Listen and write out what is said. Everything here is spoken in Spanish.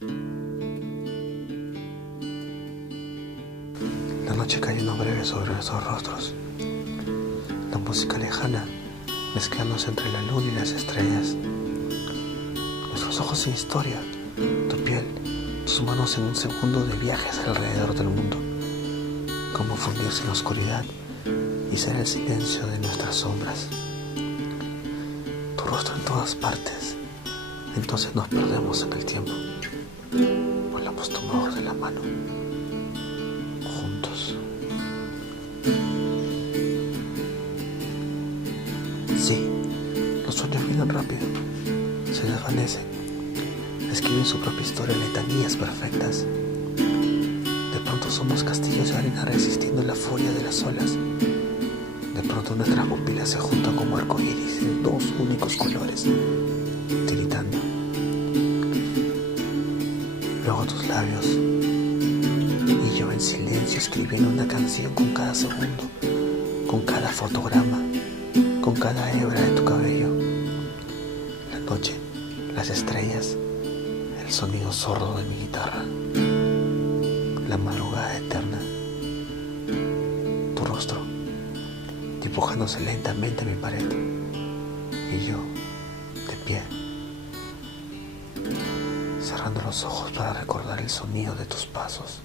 La noche cayendo breve sobre nuestros rostros. La música lejana mezclándose entre la luna y las estrellas. Nuestros ojos sin historia, tu piel, tus manos en un segundo de viajes alrededor del mundo. Como fundirse en la oscuridad y ser el silencio de nuestras sombras. Tu rostro en todas partes. Entonces nos perdemos en el tiempo. Volamos tomados de la mano. Juntos. Sí, los sueños vienen rápido. Se desvanecen. Escriben su propia historia en letanías perfectas. De pronto somos castillos de arena resistiendo la furia de las olas. De pronto nuestras pupilas se juntan como arcoíris de dos únicos colores, tiritando. Luego tus labios y yo en silencio escribiendo una canción con cada segundo, con cada fotograma, con cada hebra de tu cabello. La noche, las estrellas, el sonido sordo de mi guitarra, la madrugada eterna, tu rostro dibujándose lentamente en mi pared y yo de pie, cerrando los ojos para recordar el sonido de tus pasos.